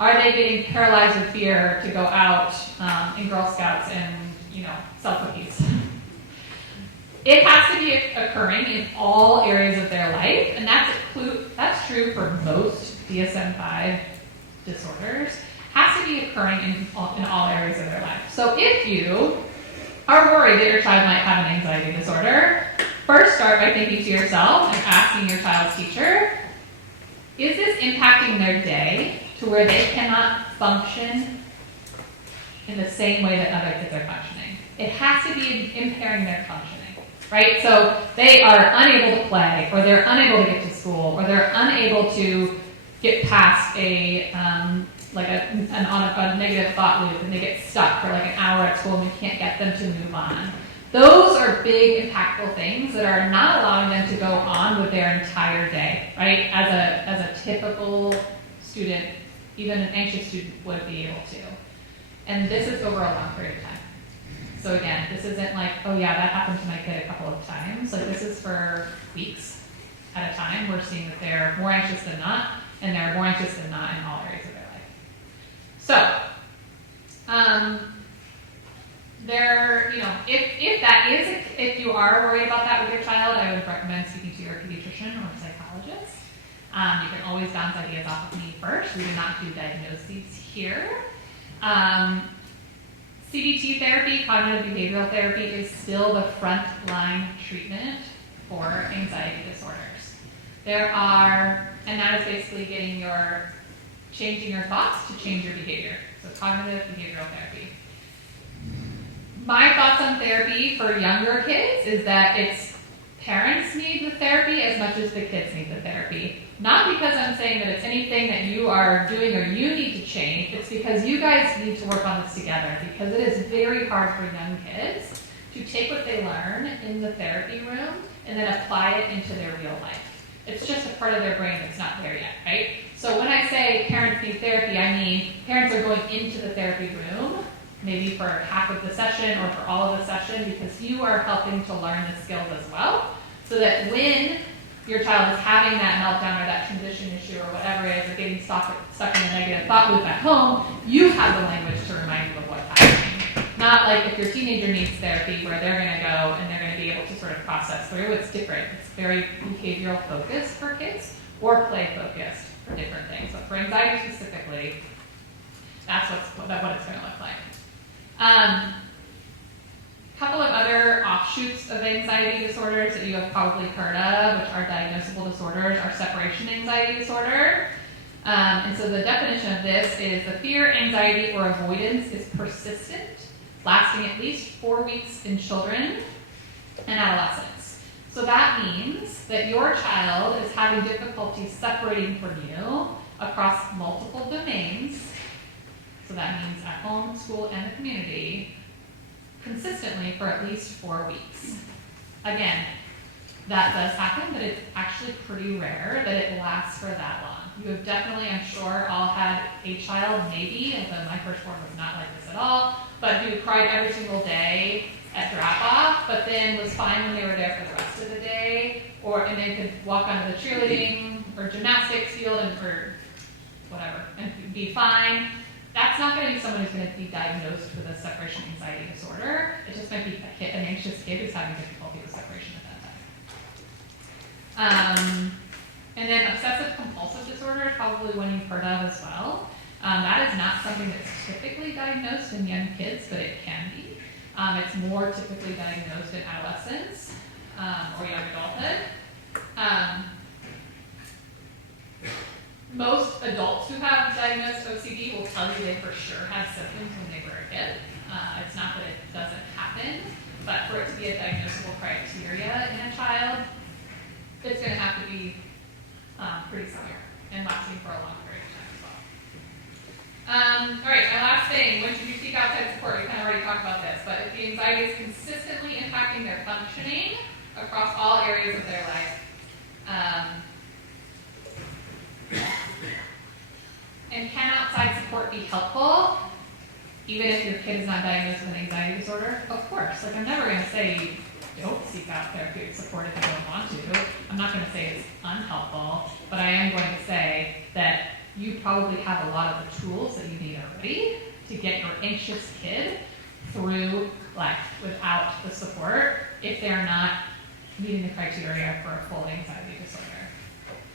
Are they getting paralyzed with fear to go out in Girl Scouts and, sell cookies? It has to be occurring in all areas of their life, and that's true for most DSM-5 disorders. Has to be occurring in all areas of their life. So if you are worried that your child might have an anxiety disorder, first start by thinking to yourself and asking your child's teacher, is this impacting their day to where they cannot function in the same way that other kids are functioning? It has to be impairing their functioning, right? So they are unable to play, or they're unable to get to school, or they're unable to get past a negative thought loop, and they get stuck for like an hour at school and we can't get them to move on. Those are big, impactful things that are not allowing them to go on with their entire day, right? As a typical student, even an anxious student would be able to. And this is over a long period of time. So again, this isn't like, oh yeah, that happened to my kid a couple of times. Like, this is for weeks at a time. We're seeing that they're more anxious than not, and they're more anxious than not in all areas of their life. So, if you are worried about that with your child, I would recommend pediatrician or psychologist. You can always bounce ideas off of me first. We do not do diagnoses here. CBT therapy, cognitive behavioral therapy, is still the frontline treatment for anxiety disorders. And that is basically changing your thoughts to change your behavior. So cognitive behavioral therapy. My thoughts on therapy for younger kids is that parents need the therapy as much as the kids need the therapy. Not because I'm saying that it's anything that you are doing or you need to change, it's because you guys need to work on this together, because it is very hard for young kids to take what they learn in the therapy room and then apply it into their real life. It's just a part of their brain that's not there yet, right? So when I say parents need therapy, I mean parents are going into the therapy room, maybe for half of the session or for all of the session, because you are helping to learn the skills as well, so that when your child is having that meltdown or that transition issue or whatever it is, or getting stuck in a negative thought loop at home, you have the language to remind you of what's happening. Not like if your teenager needs therapy where they're going to go and they're going to be able to sort of process through. It's different. It's very behavioral focused for kids or play focused for different things. So for anxiety specifically, that's what it's going to look like. Couple of other offshoots of anxiety disorders that you have probably heard of, which are diagnosable disorders, are separation anxiety disorder. And so the definition of this is the fear, anxiety, or avoidance is persistent, lasting at least 4 weeks in children and adolescents. So that means that your child is having difficulty separating from you across multiple domains. So that means at home, school, and the community, consistently for at least 4 weeks. Again, that does happen, but it's actually pretty rare that it lasts for that long. You have definitely, I'm sure, all had a child, maybe, although my first one was not like this at all, but who cried every single day at drop-off, but then was fine when they were there for the rest of the day, and they could walk onto the cheerleading or gymnastics field or whatever, and be fine. That's not going to be someone who's going to be diagnosed with a separation anxiety disorder. It just might be an anxious kid who's having difficulty with separation at that time. And then obsessive compulsive disorder is probably one you've heard of as well. That is not something that's typically diagnosed in young kids, but it can be. It's more typically diagnosed in adolescence or young adulthood. Most adults who have diagnosed OCD will tell you they for sure had symptoms when they were a kid. It's not that it doesn't happen, but for it to be a diagnosable criteria in a child, it's going to have to be pretty severe and lasting for a long period of time as well. All right, my last thing, when should you seek outside support? We kind of already talked about this, but if the anxiety is consistently impacting their functioning across all areas of their life, and can outside support be helpful, even if your kid is not diagnosed with an anxiety disorder? Of course. Like, I'm never going to say don't seek out therapeutic support if you don't want to. I'm not going to say it's unhelpful, but I am going to say that you probably have a lot of the tools that you need already to get your anxious kid through life without the support if they're not meeting the criteria for a full anxiety disorder.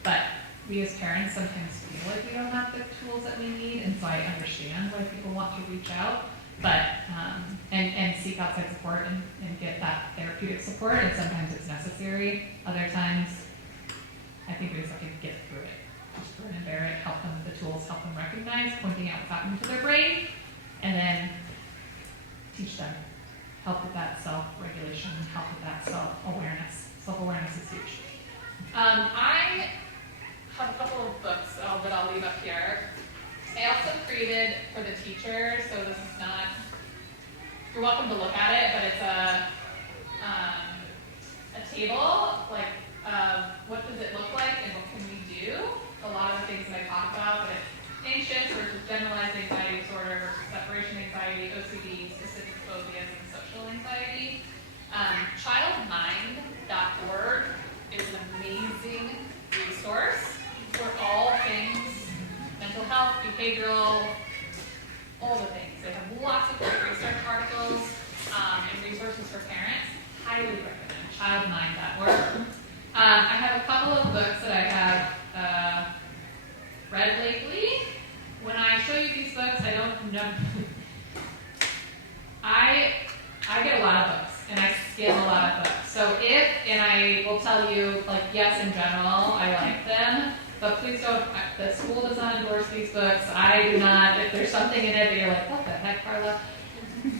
But we as parents sometimes feel like we don't have the tools that we need, and so I understand why people want to reach out, but and seek outside support and get that therapeutic support, and sometimes it's necessary. Other times, I think we just have to get through it. Just grin and bear it, help them with the tools, help them recognize, pointing out what's happening to their brain, and then teach them. Help with that self-regulation, help with that self-awareness. Self-awareness is huge. I have a couple of books that I'll leave up here. I also created for the teachers, so this is not, you're welcome to look at it, but it's a table, like what does it look like and what can we do? A lot of the things that I talk about, but it's anxious versus generalized anxiety disorder versus separation anxiety, OCD, specific phobias, and social anxiety. Childmind.org is an amazing resource for all things mental health, behavioral, all the things. They have lots of great research articles and resources for parents. Highly recommend childmind.org. I have a couple of books that I have read lately. When I show you these books, I don't know. I get a lot of books, and I skim a lot of books. So and I will tell you, like, yes, in general, I like them, but please don't, the school does not endorse these books. I do not, if there's something in it that you're like, what the heck, Carla?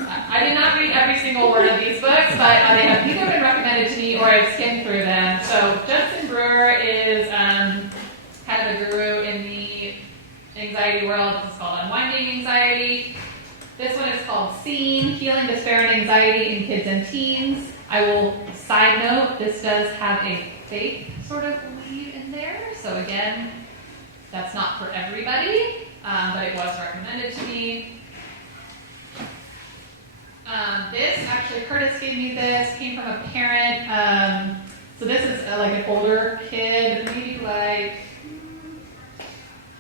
I did not read every single word of these books, but they have either been recommended to me or I've skimmed through them. So Judson Brewer is kind of a guru in the anxiety world. This is called Unwinding Anxiety. This one is called Seen, Healing Despair and Anxiety in Kids and Teens. I will side note, this does have a faith sort of lead in there. So again, that's not for everybody, but it was recommended to me. This, actually, Curtis gave me this, came from a parent. So this is like an older kid, maybe like,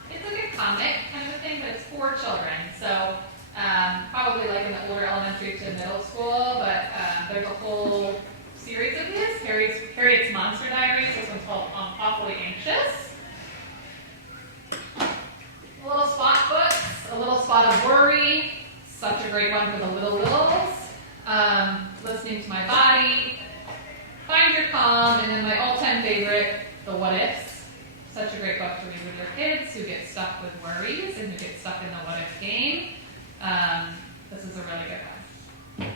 it's like a comic kind of a thing, but it's for children. So probably like in the older elementary to middle school, but there's a whole series of this. Harriet's Monster Diaries. This one's called Awfully Anxious. A little spot books, a little spot of worry. Such a great one for the littles. Listening to My Body. Find Your Calm, and then my all-time favorite, The What Ifs. Such a great book to read with your kids who get stuck with worries and who get stuck in the what if game. This is a really good one.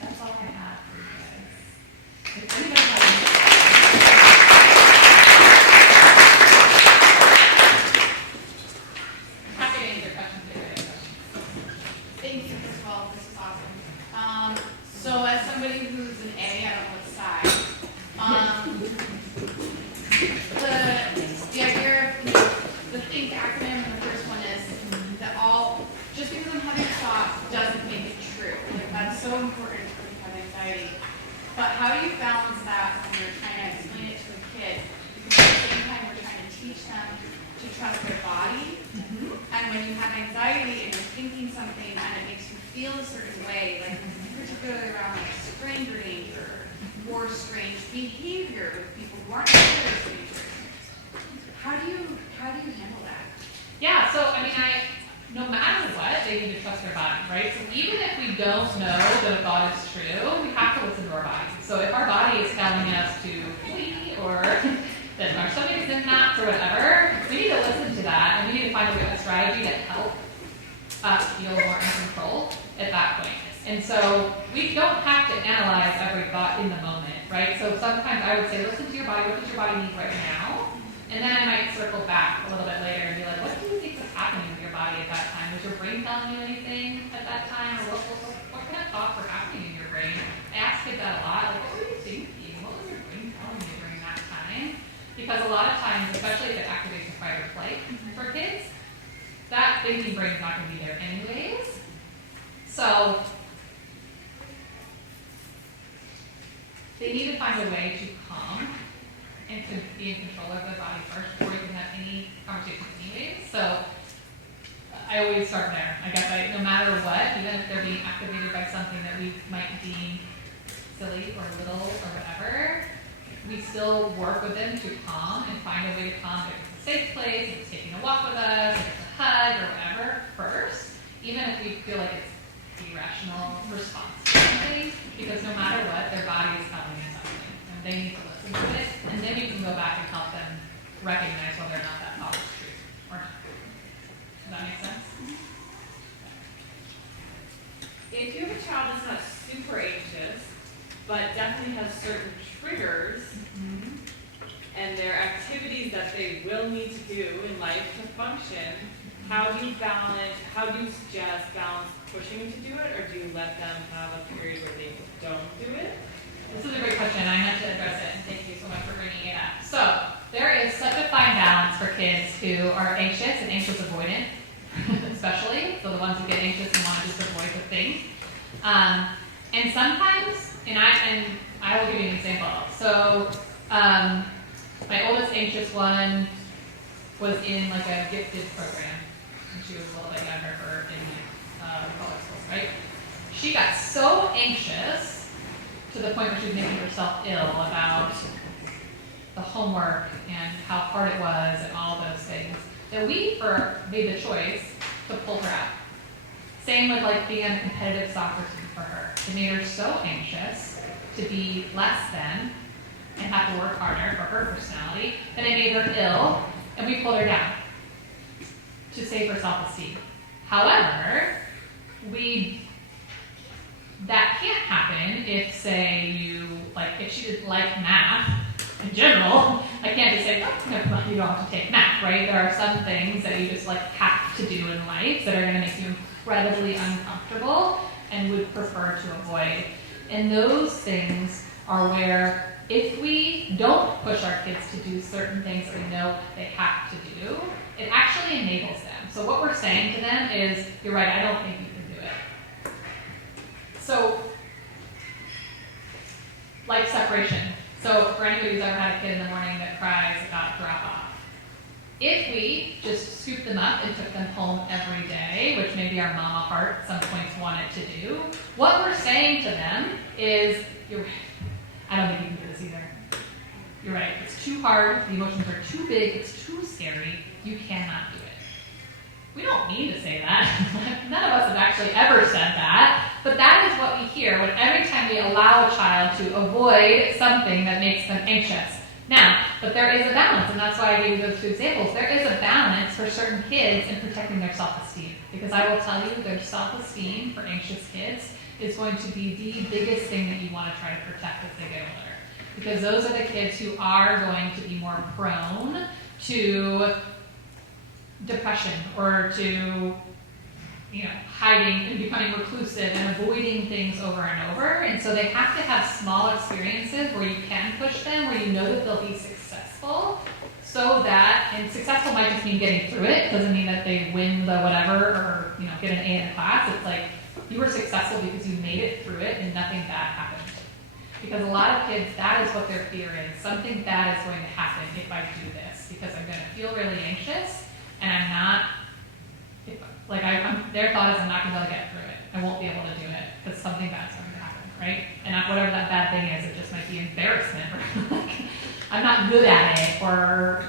That's all I have for you guys. If anybody has happy to answer questions if you have questions. Thank you, first of all, this is awesome. So as somebody who's an A, I don't know what side, the idea of the THINK acronym, and the first one is that just because I'm having thoughts doesn't make it true. Like, that's so important when you have anxiety. But how do you balance that when you're trying to explain it to a kid? Because at the same time, we're trying to teach them to trust their body. And when you have anxiety and you're thinking something and it makes you feel a certain way, like particularly around like stranger danger or strange behavior with people who aren't necessarily strangers, how do you handle that? Yeah, so I mean, no matter what, they need to trust their body, right? So even if we don't know that a thought is true, we have to listen to our body. So if our body is telling us to flee or that our stomach is in knots or whatever, we need to listen to that and we need to find a strategy that helps us feel more in control at that point. And so we don't have to analyze every thought in the moment, right? So sometimes I would say, listen to your body. What does your body need right now? And then I might circle back a little bit later and be like, what do you think was happening with your body at that time? Was your brain telling you anything at that time? Or what kind of thoughts were happening in your brain? I ask kids that a lot. Like, what were you thinking? What was your brain telling you during that time? Because a lot of times, especially if it activates the fight or flight for kids, that thinking brain is not going to be there anyways. So they need to find a way to calm and to be in control of their body first before you can have any conversations anyways. So I always start there. I guess no matter what, even if they're being activated by something that we might deem silly or little or whatever, we still work with them to calm and find a way to calm if it's a safe place, if it's taking a walk with us, if it's a hug or whatever first, even if we feel like it's irrational response to something, because no matter what, their body is telling them something and they need to listen to it, and then we can go back and help them recognize whether or not that thought is true or not. Does that make sense? If you have a child that's not super anxious, but definitely has certain triggers and there are activities that they will need to do in life to function, how do you suggest balance pushing them to do it, or do you let them have a period where they don't do it? This is a great question. I have to address it, and thank you so much for bringing it up. So there is such a fine balance for kids who are anxious and anxious avoidant, especially. So the ones who get anxious and want to just avoid the thing. And sometimes, and I will give you an example. So my oldest anxious one was in like a gifted program, and she was a little bit younger for in public school, right? She got so anxious to the point where she was making herself ill about the homework and how hard it was and all those things, that we made the choice to pull her out. Same with like being on a competitive soccer team for her. It made her so anxious to be less than and have to work harder for her personality, that it made her ill, and we pulled her down to save her self-esteem. However, that can't happen if, say, if she didn't like math in general. I can't just say, oh, no, you don't have to take math, right? There are some things that you just have to do in life that are going to make you incredibly uncomfortable and would prefer to avoid. And those things are where, if we don't push our kids to do certain things that we know they have to do, it actually enables them. So what we're saying to them is, you're right, I don't think you can do it. So, like separation. So for anybody who's ever had a kid in the morning that cries about drop off, if we just scooped them up and took them home every day, which maybe our mama heart at some points wanted to do, what we're saying to them is, I don't think you can do this either. You're right, it's too hard, the emotions are too big, it's too scary, you cannot do it. We don't mean to say that. None of us have actually ever said that, but that is what we hear when every time we allow a child to avoid something that makes them anxious. Now, but there is a balance, and that's why I gave you those two examples. There is a balance for certain kids in protecting their self-esteem, because I will tell you their self-esteem for anxious kids is going to be the biggest thing that you want to try to protect as they get older, because those are the kids who are going to be more prone to depression or to hiding and becoming reclusive and avoiding things over and over. And so they have to have small experiences where you can push them, where you know that they'll be successful, so that, and successful might just mean getting through it, doesn't mean that they win the whatever or get an A in class. It's like you were successful because you made it through it and nothing bad happened. Because a lot of kids, that is what their fear is. Something bad is going to happen if I do this, because I'm going to feel really anxious and I'm not, their thought is I'm not going to be able to get through it. I won't be able to do it because something bad's going to happen, right? And whatever that bad thing is, it just might be embarrassment or I'm not good at it, or,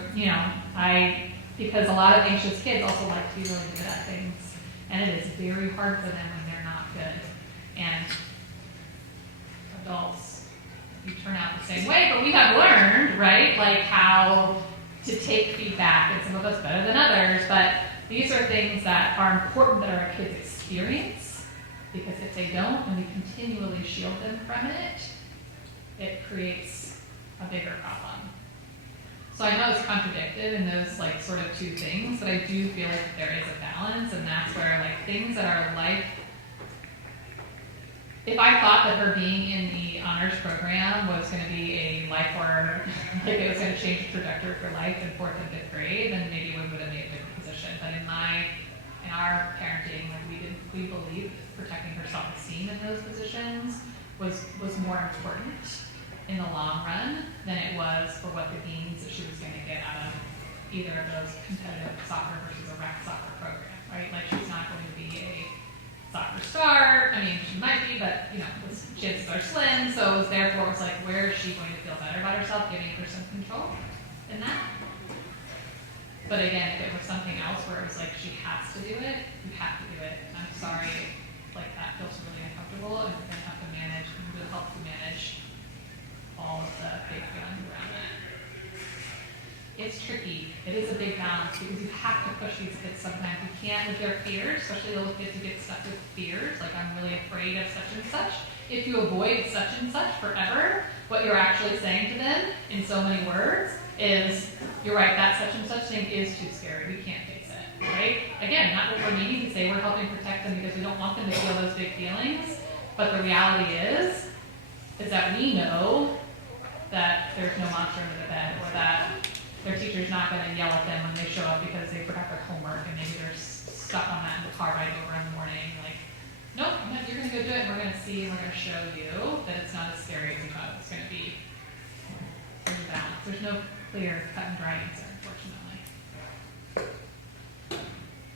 because a lot of anxious kids also like to be really good at things. And it is very hard for them when they're not good. And adults, you turn out the same way, but we have learned, right, how to take feedback, and some of us better than others, but these are things that are important that our kids experience, because if they don't, and we continually shield them from it, it creates a bigger problem. So I know it's contradicted in those sort of two things, but I do feel like there is a balance, and that's where things that are if I thought that her being in the honors program was going to be a life or it was going to change the trajectory for life in 4th and 5th grade, then maybe we would have made a different position. But in our parenting, we believed protecting her self-esteem in those positions was more important in the long run than it was for what the gains that she was going to get out of either of those competitive soccer versus a rec soccer program, right? She's not going to be a soccer star. I mean, she might be, but the chances are slim. So therefore, it's where is she going to feel better about herself, giving her some control in that? But again, if it was something else where it was she has to do it, you have to do it. I'm sorry, that feels really uncomfortable, and we're going to have to manage, and we'll help to manage all of the big feelings around that. It's tricky. It is a big balance because you have to push these kids sometimes. You can't with their fears, especially little kids who get stuck with fears, I'm really afraid of such and such. If you avoid such and such forever, what you're actually saying to them in so many words is, you're right, that such and such thing is too scary. We can't face it, right? Again, not what we're meaning to say. We're helping protect them because we don't want them to feel those big feelings. But the reality is that we know that there's no monster under the bed, or that their teacher's not going to yell at them when they show up because they forgot their homework and maybe they're stuck on that in the car ride over in the morning. Nope, you're going to go do it, and we're going to see, and we're going to show you that it's not as scary as you thought it was going to be. There's a balance. There's no clear, cut and dry answer, unfortunately.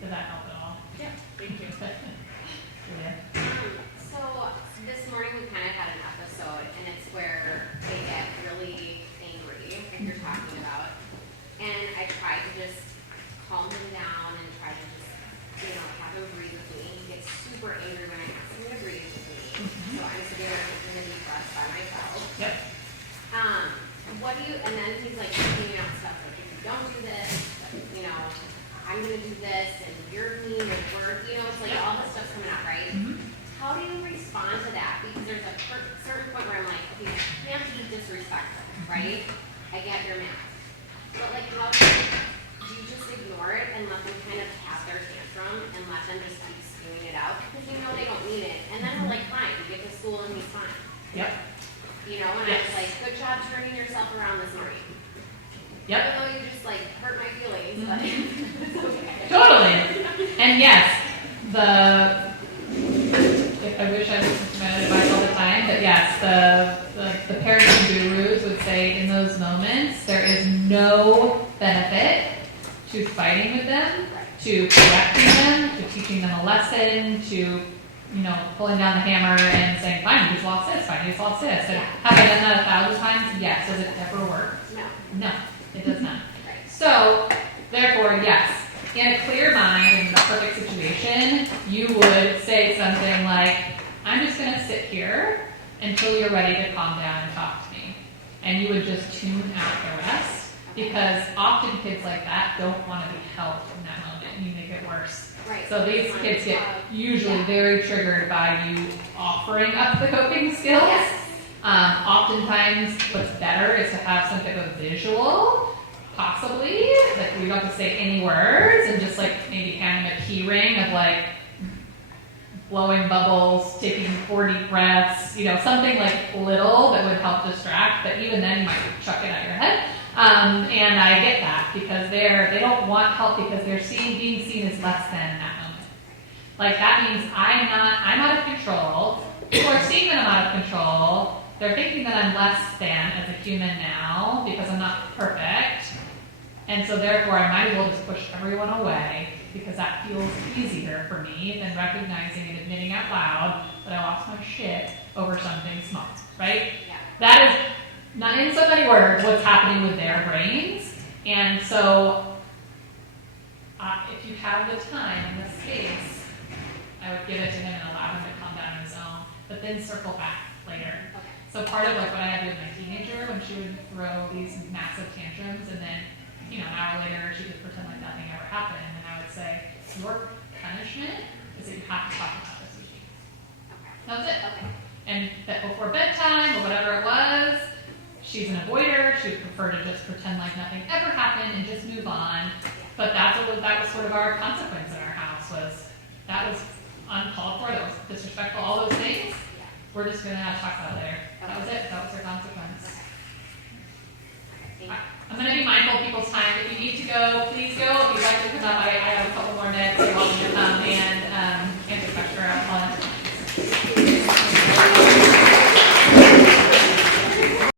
Did that help at all? Yeah, thank you. Yeah. So this morning we kind of had an episode, and you, and then he's like hanging out stuff like, if you don't do this, you know, I'm gonna do this, and you're mean at work, you know, it's like all this stuff's coming out, right? Mhm. How do you respond to that? Because there's a certain point where I'm like, okay, you can't be disrespectful, right? I get your math. But like, how do you just ignore it and let them kind of have their tantrum and let them just keep spewing it out? Because you know they don't mean it. And then we're like, fine, you get to school and he's fine. Yep. You know, and I was like, good job turning yourself around this morning. Yep. Even though you just like hurt my feelings, but it's okay. Totally. And yes, I wish I listened to my own advice all the time, but yes, the parenting gurus would say in those moments, there is no benefit to fighting with them, to correcting them, to teaching them a lesson, to, pulling down the hammer and saying, fine, you just lost this, fine, you just lost this. And have I done that 1,000 times? Yes. Does it ever work? No. No, it does not. Right. So, therefore, yes, in a clear mind, in the perfect situation, you would say something like, I'm just going to sit here until you're ready to calm down and talk to me. And you would just tune out the rest, because often kids like that don't want to be helped in that moment, and you make it worse. Right. So these kids get usually very triggered by you offering up the coping skills. Yes. Oftentimes, what's better is to have some type of visual, possibly, like you don't have to say any words, and just like maybe hand them a key ring of like blowing bubbles, taking 4 deep breaths, something like little that would help distract, but even then you might chuck it at your head. And I get that, because they don't want help because they're being seen as less than in that moment. Like that means I'm out of control, people are seeing that I'm out of control, they're thinking that I'm less than as a human now because I'm not perfect, and so therefore I might as well just push everyone away, because that feels easier for me than recognizing and admitting out loud that I lost my shit over something small, right? Yeah. That is, not in so many words, what's happening with their brains. And so, if you have the time and the space, I would give it to him and allow him to calm down on his own, but then circle back later. Okay. So part of like what I had to do with my teenager, when she would throw these massive tantrums, and then, an hour later, she would pretend like nothing ever happened, and I would say, your punishment is that you have to talk about this with me. Okay. That's it. Okay. And that before bedtime, or whatever it was, she's an avoider, she would prefer to just pretend like nothing ever happened and just move on. But that was sort of our consequence in our house, that was uncalled for, that was disrespectful, all those things. Yeah. We're just gonna have to talk about it later. That was it, that was our consequence. Okay. Thank you. I'm gonna be mindful of people's time. If you need to go,